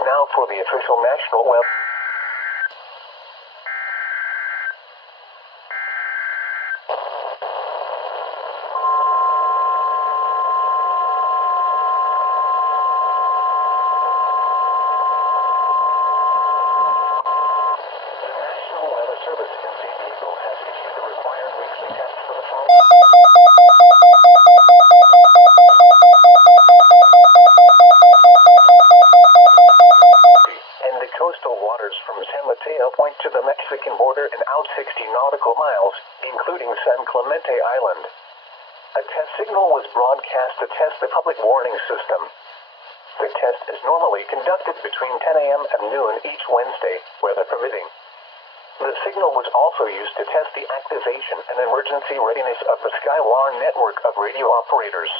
Now for the official national web. The National Weather Service in San Diego has issued the required weekly test for the following. And the coastal waters from San Mateo Point to the Mexican border and out 60 nautical miles, including San Clemente Island. A test signal was broadcast to test the public warning system. The test is normally conducted between 10 a.m. and noon each Wednesday, weather permitting. The signal was also used to test the activation and emergency readiness of the Skywire network of radio operators.